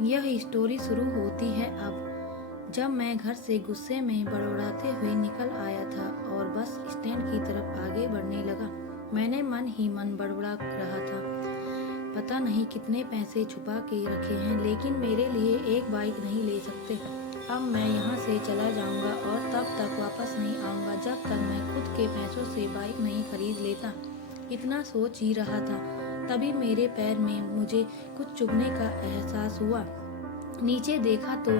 यह स्टोरी शुरू होती है अब। जब मैं घर से गुस्से में बड़बड़ाते हुए निकल आया था और बस स्टैंड की तरफ आगे बढ़ने लगा। मैंने मन ही मन बड़बड़ा रहा था, पता नहीं कितने पैसे छुपा के रखे हैं, लेकिन मेरे लिए एक बाइक नहीं ले सकते। अब मैं यहाँ से चला जाऊँगा और तब तक वापस नहीं आऊँगा जब तक मैं खुद के पैसों से बाइक नहीं खरीद लेता। इतना सोच ही रहा था, तभी मेरे पैर में मुझे कुछ चुभने का एहसास हुआ। नीचे देखा तो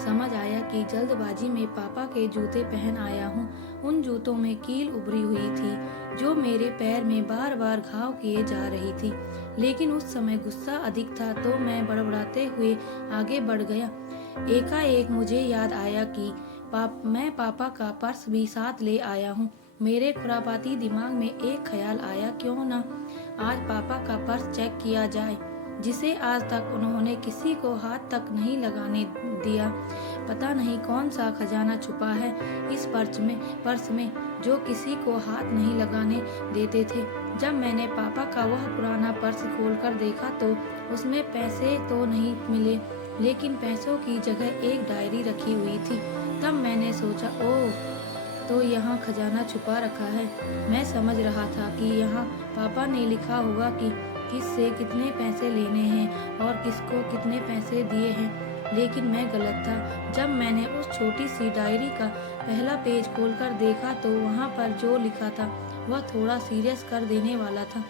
समझ आया कि जल्दबाजी में पापा के जूते पहन आया हूँ। उन जूतों में कील उभरी हुई थी जो मेरे पैर में बार बार घाव किए जा रही थी। लेकिन उस समय गुस्सा अधिक था तो मैं बड़बड़ाते हुए आगे बढ़ गया। एकाएक मुझे याद आया कि मैं पापा का पर्स भी साथ ले आया हूँ। मेरे खुरापाती दिमाग में एक ख्याल आया, क्यों ना आज पापा का पर्स चेक किया जाए, जिसे आज तक उन्होंने किसी को हाथ तक नहीं लगाने दिया। पता नहीं कौन सा खजाना छुपा है इस पर्स में जो किसी को हाथ नहीं लगाने देते थे। जब मैंने पापा का वह पुराना पर्स खोलकर देखा तो उसमें पैसे तो नहीं मिले, लेकिन पैसों की जगह एक डायरी रखी हुई थी। तब मैंने सोचा, ओह, तो यहाँ खजाना छुपा रखा है। मैं समझ रहा था कि यहाँ पापा ने लिखा होगा कि किससे कितने पैसे लेने हैं और किसको कितने पैसे दिए हैं, लेकिन मैं गलत था। जब मैंने उस छोटी सी डायरी का पहला पेज खोलकर देखा तो वहाँ पर जो लिखा था वह थोड़ा सीरियस कर देने वाला था।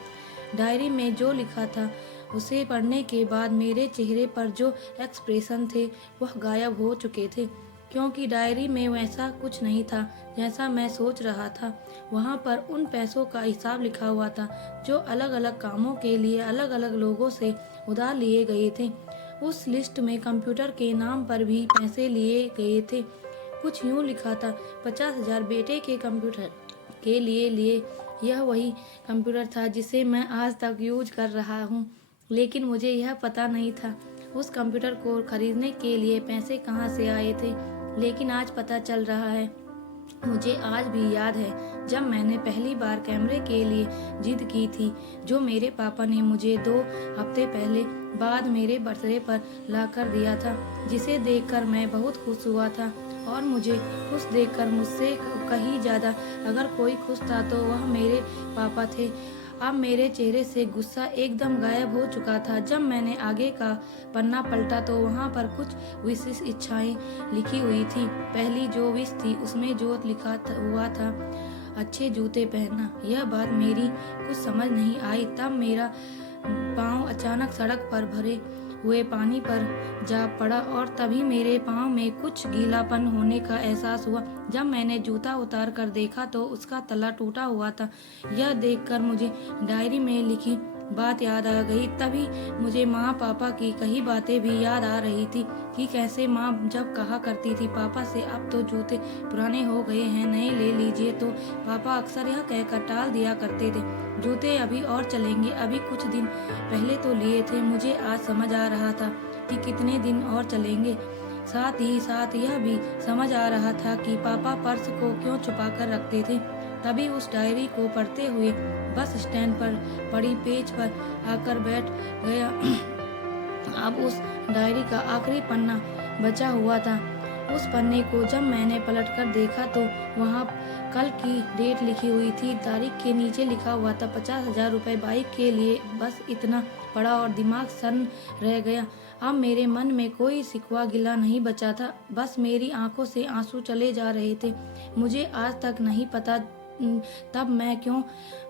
डायरी में जो लिखा था उसे पढ़ने के बाद मेरे चेहरे पर जो एक्सप्रेशन थे वह गायब हो चुके थे, क्योंकि डायरी में वैसा कुछ नहीं था जैसा मैं सोच रहा था। वहाँ पर उन पैसों का हिसाब लिखा हुआ था जो अलग अलग कामों के लिए अलग अलग लोगों से उधार लिए गए थे। उस लिस्ट में कंप्यूटर के नाम पर भी पैसे लिए गए थे। कुछ यूँ लिखा था, 50,000 बेटे के कंप्यूटर के लिए। यह वही कंप्यूटर था जिसे मैं आज तक यूज कर रहा हूँ, लेकिन मुझे यह पता नहीं था उस कंप्यूटर को खरीदने के लिए पैसे कहाँ से आए थे। लेकिन आज पता चल रहा है। मुझे आज भी याद है जब मैंने पहली बार कैमरे के लिए जिद की थी, जो मेरे पापा ने मुझे 2 हफ्ते पहले बाद मेरे बर्थडे पर ला कर दिया था, जिसे देखकर मैं बहुत खुश हुआ था। और मुझे खुश देखकर मुझसे कहीं ज़्यादा अगर कोई खुश था तो वह मेरे पापा थे। अब मेरे चेहरे से गुस्सा एकदम गायब हो चुका था। जब मैंने आगे का पन्ना पलटा तो वहाँ पर कुछ विशेष इच्छाएं लिखी हुई थी। पहली जो विश थी उसमें जो लिखा हुआ था, अच्छे जूते पहनना। यह बात मेरी कुछ समझ नहीं आई। तब मेरा पाँव अचानक सड़क पर भरे हुए पानी पर जा पड़ा और तभी मेरे पाँव में कुछ गीलापन होने का एहसास हुआ। जब मैंने जूता उतार कर देखा तो उसका तला टूटा हुआ था। यह देखकर मुझे डायरी में लिखी बात याद आ गई। तभी मुझे माँ पापा की कही बातें भी याद आ रही थी कि कैसे माँ जब कहा करती थी पापा से, अब तो जूते पुराने हो गए हैं, नए ले लीजिए, तो पापा अक्सर यह कहकर टाल दिया करते थे, जूते अभी और चलेंगे, अभी कुछ दिन पहले तो लिए थे। मुझे आज समझ आ रहा था कि कितने दिन और चलेंगे। साथ ही साथ यह भी समझ आ रहा था कि पापा पर्स को क्यों छुपा कर रखते थे। तभी उस डायरी को पढ़ते हुए बस स्टैंड पर पड़ी पेज पर आकर बैठ गया। अब उस डायरी का आखिरी पन्ना बचा हुआ था। उस पन्ने को जब मैंने पलटकर देखा तो वहाँ कल की डेट लिखी हुई थी। तारीख के नीचे लिखा हुआ था 50,000 रुपये बाइक के लिए। बस इतना पड़ा और दिमाग सन्न रह गया। अब मेरे मन में कोई शिकवा गिला नहीं बचा था, बस मेरी आंखों से आंसू चले जा रहे थे। मुझे आज तक नहीं पता तब मैं क्यों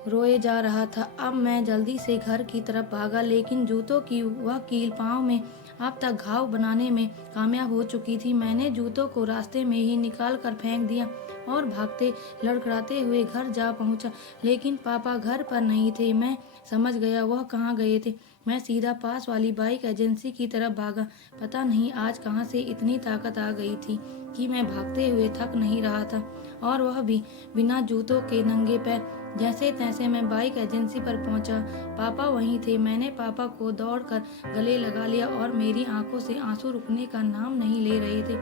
रोए जा रहा था। अब मैं जल्दी से घर की तरफ भागा, लेकिन जूतों की वह कील पाँव में अब तक घाव बनाने में कामयाब हो चुकी थी। मैंने जूतों को रास्ते में ही निकाल कर फेंक दिया और भागते लड़खड़ाते हुए घर जा पहुंचा, लेकिन पापा घर पर नहीं थे। मैं समझ गया वह कहाँ गए थे। मैं सीधा पास वाली बाइक एजेंसी की तरफ भागा। पता नहीं आज कहाँ से इतनी ताकत आ गई थी कि मैं भागते हुए थक नहीं रहा था, और वह भी बिना जूतों के नंगे पैर। जैसे तैसे मैं बाइक एजेंसी पर पहुंचा। पापा वहीं थे। मैंने पापा को दौड़कर गले लगा लिया और मेरी आंखों से आंसू रुकने का नाम नहीं ले रहे थे।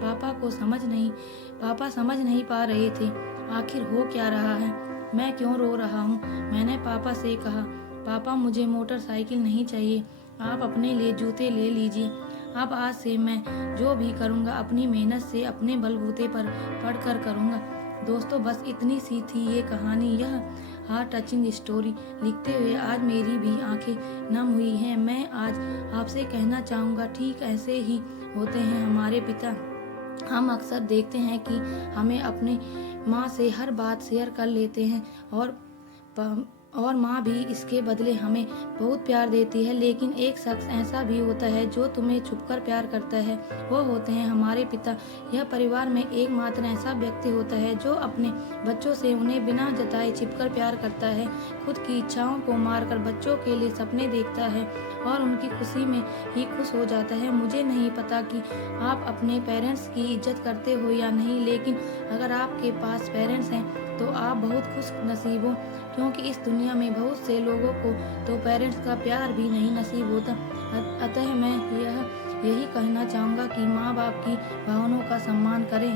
पापा समझ नहीं पा रहे थे आखिर हो क्या रहा है, मैं क्यों रो रहा हूँ। मैंने पापा से कहा, पापा मुझे मोटरसाइकिल नहीं चाहिए, आप अपने लिए जूते ले लीजिए। अब आज से मैं जो भी करूँगा अपनी मेहनत से अपने बलबूते पर पढ़कर करूँगा। दोस्तों, बस इतनी सी थी ये कहानी, यह हार्ट टचिंग स्टोरी लिखते हुए आज मेरी भी आंखें नम हुई हैं। मैं आज आपसे कहना चाहूँगा, ठीक ऐसे ही होते हैं हमारे पिता। हम अक्सर देखते हैं कि हमें अपने माँ से हर बात शेयर कर लेते हैं और माँ भी इसके बदले हमें बहुत प्यार देती है। लेकिन एक शख्स ऐसा भी होता है जो तुम्हें छुपकर प्यार करता है, वो होते हैं हमारे पिता। यह परिवार में एकमात्र ऐसा व्यक्ति होता है जो अपने बच्चों से उन्हें बिना जताए छिपकर प्यार करता है, खुद की इच्छाओं को मारकर बच्चों के लिए सपने देखता है और उनकी खुशी में ही खुश हो जाता है। मुझे नहीं पता कि आप अपने पेरेंट्स की इज्जत करते हो या नहीं, लेकिन अगर आपके पास पेरेंट्स हैं तो आप बहुत खुश नसीब हो, क्योंकि इस दुनिया में बहुत से लोगों को तो पेरेंट्स का प्यार भी नहीं नसीब होता। अतः मैं यही कहना चाहूँगा कि माँ बाप की भावनाओं का सम्मान करें।